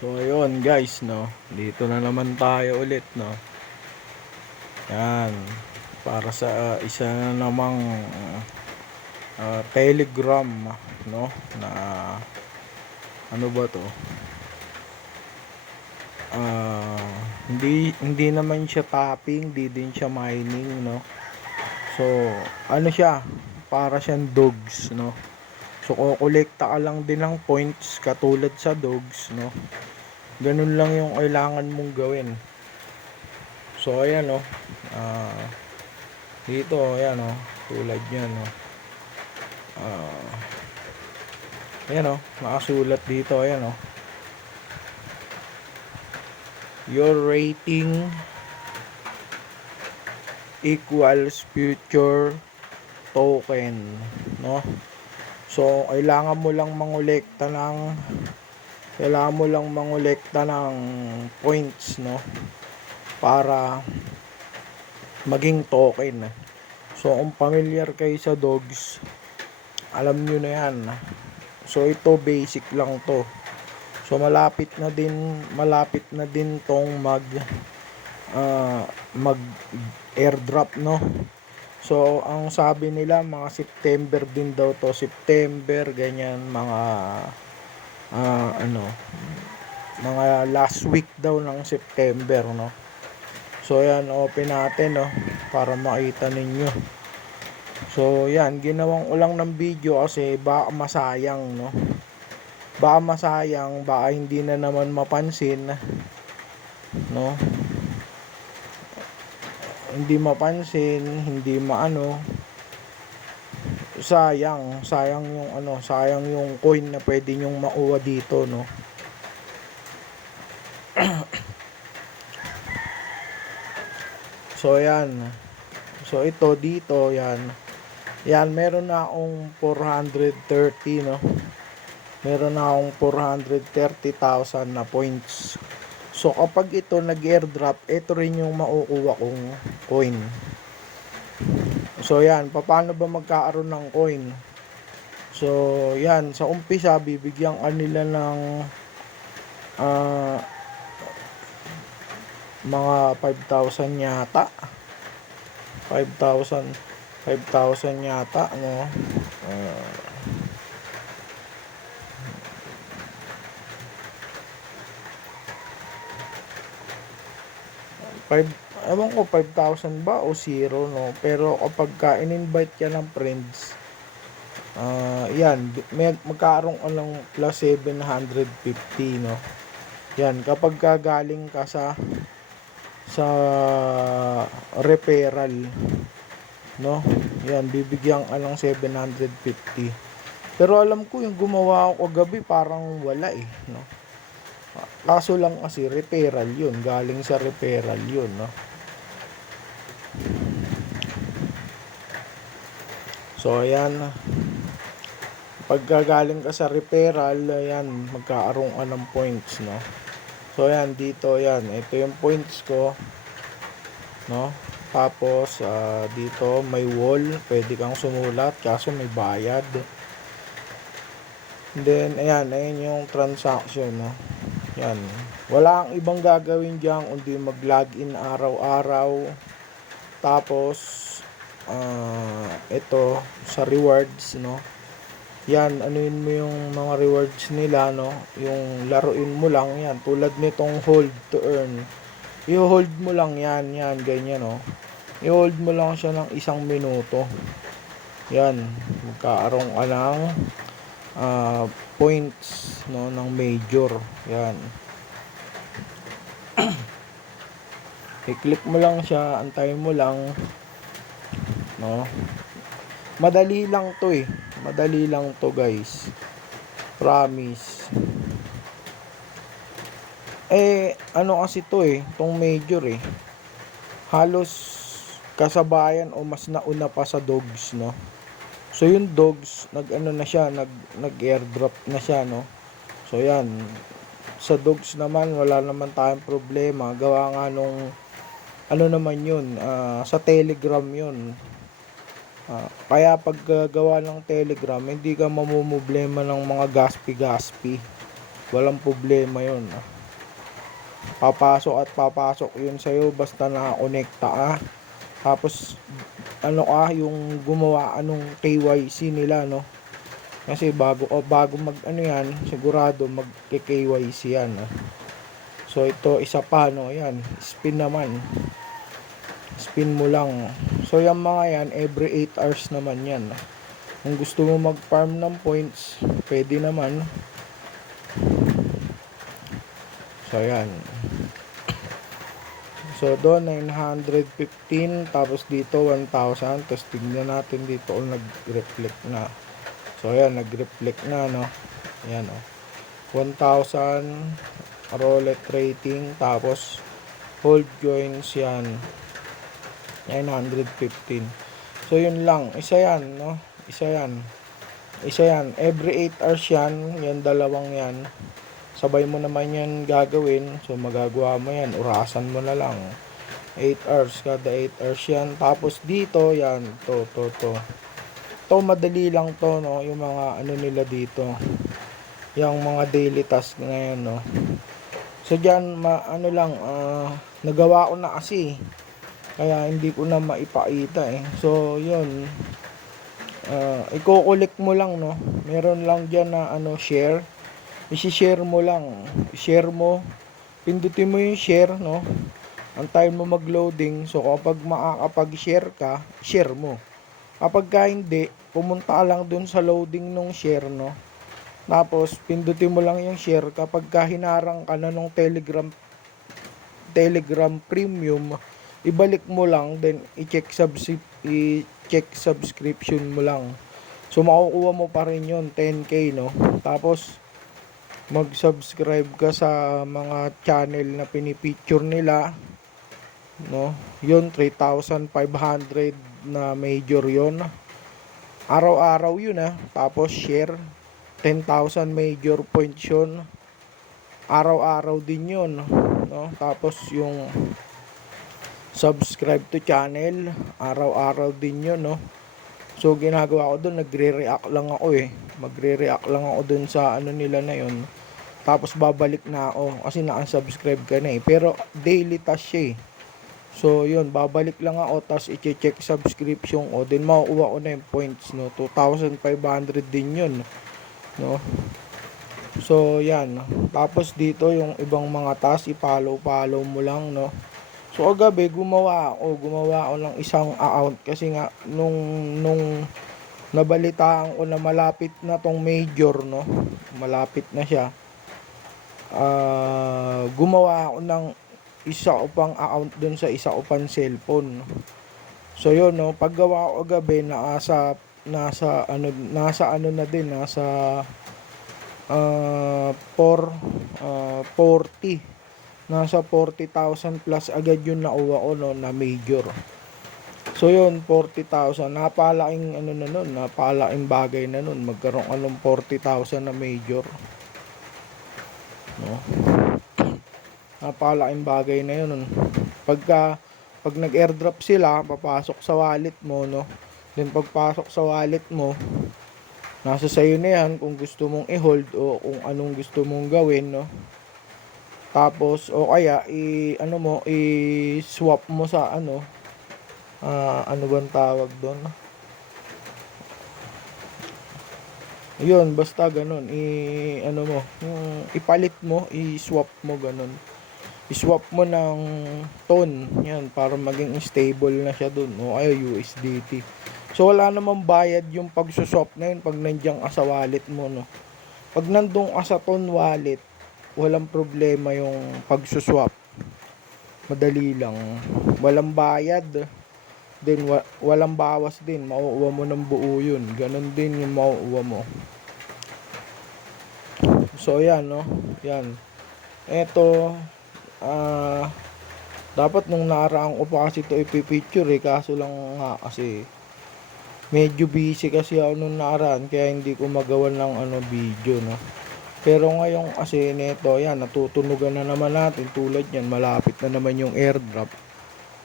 So ayun guys, no. Dito na naman tayo ulit, no. Yan. Para sa isa na namang Telegram, no, na ano ba 'to? Hindi naman siya tapping, hindi din siya mining, no. So, ano siya? Para siyang dogs, no. So, kukolekta ka lang din ng points katulad sa dogs, no. Ganun lang yung kailangan mong gawin. So ayan, no. Dito ayan, no. Tulad niyan, no. Ayan, no. Nakasulat dito, ayan, no. Your rating equals future token, no. So kailangan mo lang mangolekta ng points, no, para maging token. So kung familiar kayo sa dogs, alam nyo na yan. So ito basic lang to. So malapit na din tong mag airdrop, no. So ang sabi nila mga September din daw to, September ganyan, mga last week daw ng September, no. So yan, open natin, no, para makita ninyo. So yan, ginawang ko lang ng video kasi baka masayang, no. Baka hindi na naman mapansin, no. Hindi mapansin, hindi maano. Sayang yung coin na pwede nyong makuha dito, no. So yan. So ito dito, yan. Yan, meron na akong 430, no. Meron na akong 430,000 na points. So kapag ito nag-airdrop, ito rin yung makukuha kong coin. So yan, paano ba magkakaroon ng coin? So yan, sa umpisa bibigyan ka nila ng mga 5,000 yata. 5,000 yata, no. Ewan ko 5,000 ba o 0, no. Pero kapag ka in-invite ka ng friends, yan, magkaroon ka ng plus 750, no. Yan, kapag galing ka sa referral, no. Yan, bibigyan ka ng 750. Pero alam ko yung gumawa ako kagabi parang wala, no. Kaso lang kasi referral yun, galing sa referral yun, no. So ayan, pagkagaling ka sa referral, ayan, magkakaroon ka ng points, no. So ayan, dito, ayan, ito yung points ko, no. Tapos dito may wall, pwede kang sumulat kaso may bayad. And then ayan yung transaction, no. Yan, wala kang ibang gagawin diyan kundi mag-login araw-araw. Tapos ito sa rewards, no. Yan, anuin mo yung mga rewards nila, no. Yung laruin mo lang yan, tulad nitong hold to earn. I-hold mo lang yan, ganyan, no. I-hold mo lang siya ng 1 minuto. Yan, magkakaroon ka ng points, no, ng major. Yan. I-click mo lang siya, antayin mo lang, no. Madali lang to, guys. Promise. Ano kasi to, tong major, halos kasabayan o mas nauna pa sa dogs, no. So yung dogs nag-airdrop na siya, no. So yan, sa dogs naman wala naman tayong problema, gawa nga nung ano naman yun, sa Telegram yun. Kaya pag gawa ng Telegram, hindi ka mamumblema ng mga gaspi, walang problema yun. Papasok at papasok yun sa'yo basta nakakonekta tapos yung gumawa anong KYC nila, no? Kasi bago mag yan, sigurado mag KYC yan. So ito isa pa, no? Yan, spin naman. Spin mo lang. So yung mga yan, every 8 hours naman yan. Kung gusto mo mag-farm ng points, pwede naman. So yan. So doon 915, tapos dito 1,000. Tapos tignan natin dito kung nag-reflect na. So yan, nag-reflect na, no? Yan, 1,000 roulette rating, tapos hold joins yan 915. So yun lang, isa yan, no? Isa yan every 8 hours yan. Yan dalawang yan, sabay mo naman yan gagawin. So magagawa mo yan, orasan mo na lang 8 hours, kada 8 hours yan. Tapos dito yan, to madali lang to, no? Yung mga ano nila dito, yung mga daily task na yan, no? So dyan nagawa ko na kasi, kaya hindi ko na maipakita So yun, i-collect mo lang, no? Meron lang dyan na share. I-share mo lang. I-share mo. Pindutin mo yung share, no? Antayin mo mag-loading. So kapag makakapag-share ka, share mo. Kapag hindi, pumunta lang dun sa loading nung share, no? Tapos pindutin mo lang yung share. Kapag hinarang ka na nung Telegram Premium, ibalik mo lang, then i-check subscription mo lang. So makukuha mo pa rin yun, 10k, no? Tapos mag-subscribe ka sa mga channel na pinipicture nila, no? Yun 3,500 na major yun. Araw-araw yun, Tapos share 10,000 major points yun. Araw-araw din yun, no? Tapos yung subscribe to channel, araw-araw din yun, no? So ginagawa ko doon, magre-react lang ako doon sa nila na yun. Tapos babalik na ako kasi na-unsubscribe ka na pero daily task siya So yun, babalik lang ako, tapos i-check subscription ko, then makukuha ko na yung points, no? 2,500 din yun, no? So yan, tapos dito yung ibang mga task, i-follow mo lang, no? So kagabi gumawa ako ng isang account kasi nga nung nabalitaan ko na malapit na tong major, no? Malapit na siya. Gumawa ako ng isa upang account dun sa isa upang cellphone. So yun, no, paggawa ko gabi nasa 40, nasa 40,000 plus agad yun nakuha ko, no, na major. So yun, 40,000, napalaking napalaking bagay na nun, magkaroon ka ng 40,000 na major, no? Napalaking bagay na yun. Pag nag-airdrop sila, papasok sa wallet mo, no? Then pagpasok sa wallet mo, nasa sayo na yan kung gusto mong i-hold o kung anong gusto mong gawin, no? Tapos o kaya i-swap mo sa ano bang tawag doon? Yun, basta ganun, ipalit mo, i-swap mo ganun. I-swap mo ng ton, yan, para maging stable na siya dun, o ay USDT. So wala namang bayad yung pag-swap na yun pag nandiyan ka sa wallet mo, no? Pag nandun ka sa ton wallet, walang problema yung pag-swap. Madali lang. Walang bayad. Then walang bawas din, makukuha mo ng buo yun. Ganon din yung makukuha mo. So yan, no? Yan. Eto, dapat nung naaraang ko pa kasi ito ipipicture kaso lang nga kasi medyo busy kasi ako nung naaraan, kaya hindi ko magawa ng video, no? Pero ngayon kasi neto, yan, natutunugan na naman natin. Tulad yan, malapit na naman yung airdrop.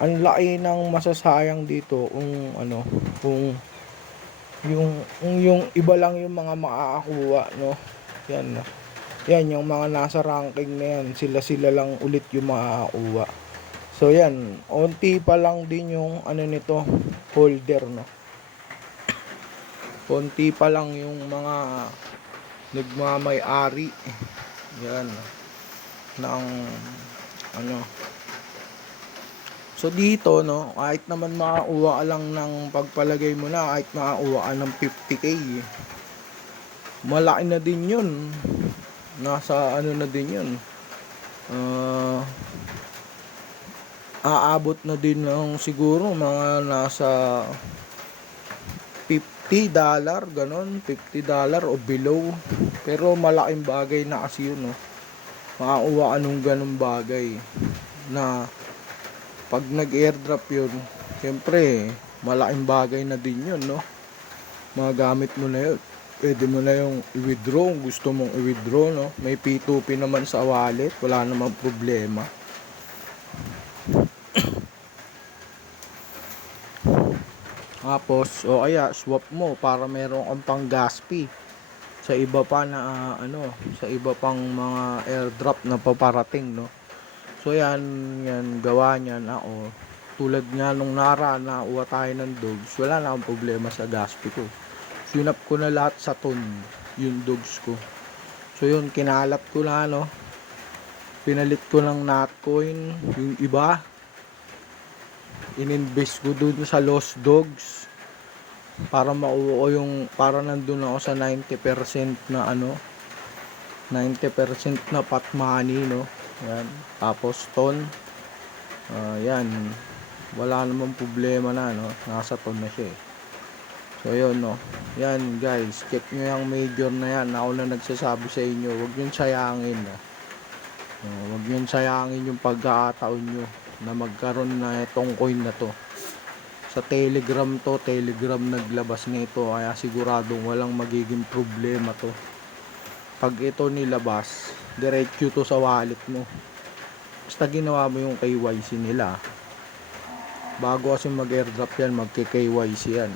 Ang laki ng masasayang dito kung yung iba lang yung mga makakakuha, no? Yan, no? Yan, yung mga nasa ranking na yan, sila lang ulit yung makakakuha. So yan, onti pa lang din yung ano nito, holder, no. Konti pa lang yung mga nagmamay-ari yan ng ano. So dito, no, kahit naman makauwa ka lang ng pagpalagay mo na kahit makauwa ka ng 50k, malaki na din yun. Nasa ano na din yun, aabot na din ng siguro mga nasa $50, ganon, $50 o below. Pero malaking bagay na kasi yun, no. Makauwa ka nung ganong bagay na pag nag-airdrop yun, siyempre malaking bagay na din yun, no. Magamit mo na yun, pwede mo na yung i-withdraw kung gusto mong i-withdraw, no. May P2P naman sa wallet, wala namang problema. Tapos o kaya swap mo para meron kang pang gas fee sa iba pa na sa iba pang mga airdrop na paparating, no. So yan gawa niyan ako. Tulad nga nung nakaraan na uwa tayo ng dogs, wala na akong problema sa gas fee ko. Sinap ko na lahat sa ton yung dogs ko. So yun, kinalat ko na, no. Pinalit ko ng Notcoin yung iba. Ininvest ko dun sa Lost Dogs para makuha ko yung, para nandun ako sa 90% na 90% na pot money, no. Yan. Tapos ton, yan, wala namang problema na, no. Nasa ton na siya eh. So yun, no. Yan guys, check nyo yung major na yan. Ako na nagsasabi sa inyo, huwag nyo sayangin, huwag nyo sayangin yung pagkakataon nyo na magkaroon na itong coin na to. Sa Telegram naglabas nito, kaya siguradong walang magiging problema to. Pag ito nilabas, diretso to sa wallet mo. Basta ginawa mo yung KYC nila. Bago kasi mag-airdrop yan, magke-KYC yan.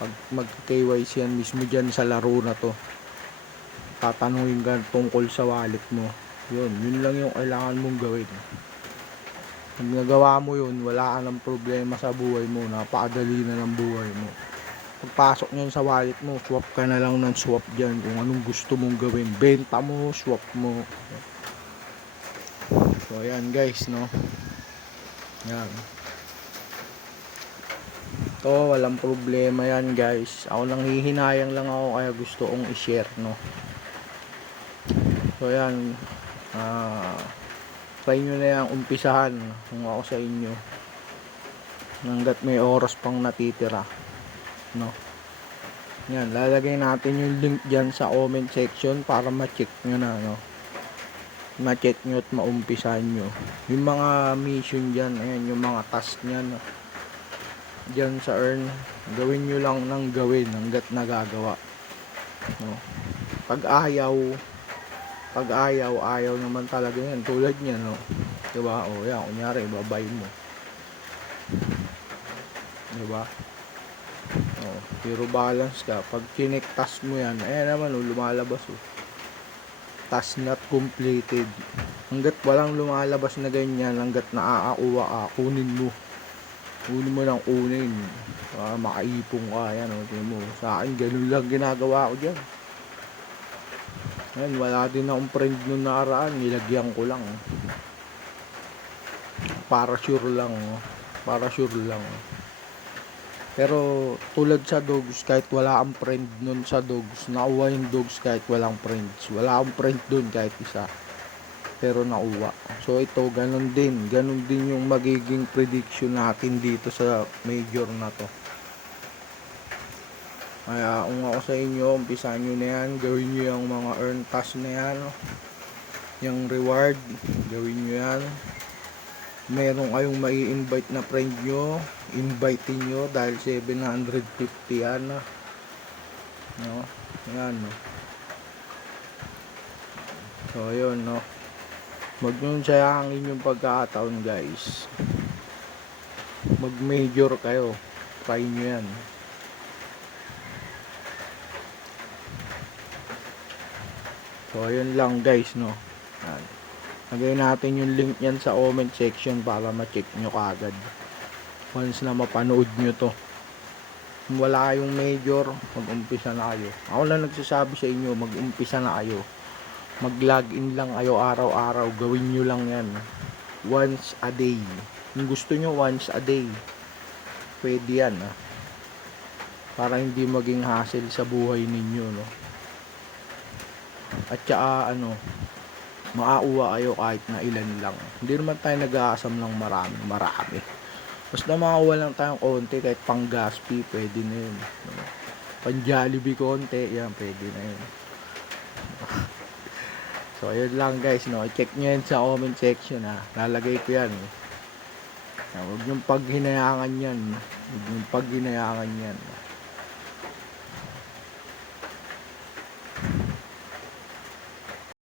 Pag mag-KYC yan mismo dyan sa laro na to, tatanungin ka tungkol sa wallet mo. Yun lang yung kailangan mong gawin. Pag nagawa mo yun, wala ka ng problema sa buhay mo. Napakadali na ng buhay mo. Pagpasok nyo sa wallet mo, swap ka na lang ng swap dyan kung anong gusto mong gawin. Benta mo, swap mo. So ayan guys, no. Yan. Ito, walang problema yan guys. Ako nang hihinayang lang ako, kaya gusto kong i-share, no. So ayan, try nyo na yung umpisahan kung ako sa inyo, hanggat may oras pang natitira, no. Yan, lalagay natin yung link dyan sa comment section para ma-check nyo na, no. Ma-check nyo at maumpisahan nyo yung mga mission dyan. Ayan yung mga task nyan dyan sa earn. Gawin nyo lang ng gawin hanggat nagagawa, no. Pag ayaw naman talaga yan. Tulad niya, no, diba? O yan, kunyari babay mo, diba? O, zero balance ka. Pag kiniktas mo yan, ayan naman, lumalabas, task not completed. Hanggat walang lumalabas na ganyan, hanggat naaakuha ka, kunin mo ng kunin para makaipong ka. Yan, mo sa akin, ganun lang ginagawa ko dyan. Ayan, wala din akong friend nung nakaraan, nilagyan ko lang, para sure lang. Pero tulad sa dogs, kahit wala kang friend nun sa dogs, nauwa yung dogs kahit walang friends. Wala akong friend dun kahit isa, pero nauwa. So ito, ganun din yung magiging prediction natin dito sa major na to. Kaya kung ako sa inyo, umpisahan nyo na yan. Gawin nyo yung mga earn task na yan, yung reward, gawin nyo yan. Meron kayong mai-invite na friend nyo, invite nyo dahil 750 yan, no. Yan, no. So yun, no. Wag nyo sayangin yung pagkakataon guys. Mag major kayo, try nyo yan. So ayun lang guys, no. Yan. Lagay natin yung link yan sa comment section para ma-check nyo kaagad once na mapanood nyo to. Kung wala kayong major, mag-umpisa na kayo. Ako lang nagsasabi sa inyo, mag-umpisa na kayo. Mag-login lang kayo araw-araw. Gawin nyo lang yan once a day. Kung gusto nyo once a day, pwede yan, para hindi maging hassle sa buhay ninyo, no. At saka makauwa kayo kahit na ilan lang. Hindi naman tayo nag-aasam ng marami. Basta makauwa lang tayong konti, kahit pang gas fee, pwede na yun, no? Pang Jollibee konti, yan, pwede na yun. So ayun lang guys, no. Check nyo yan sa comment section, lalagay ko yan. Huwag niyong paghinayangan yan.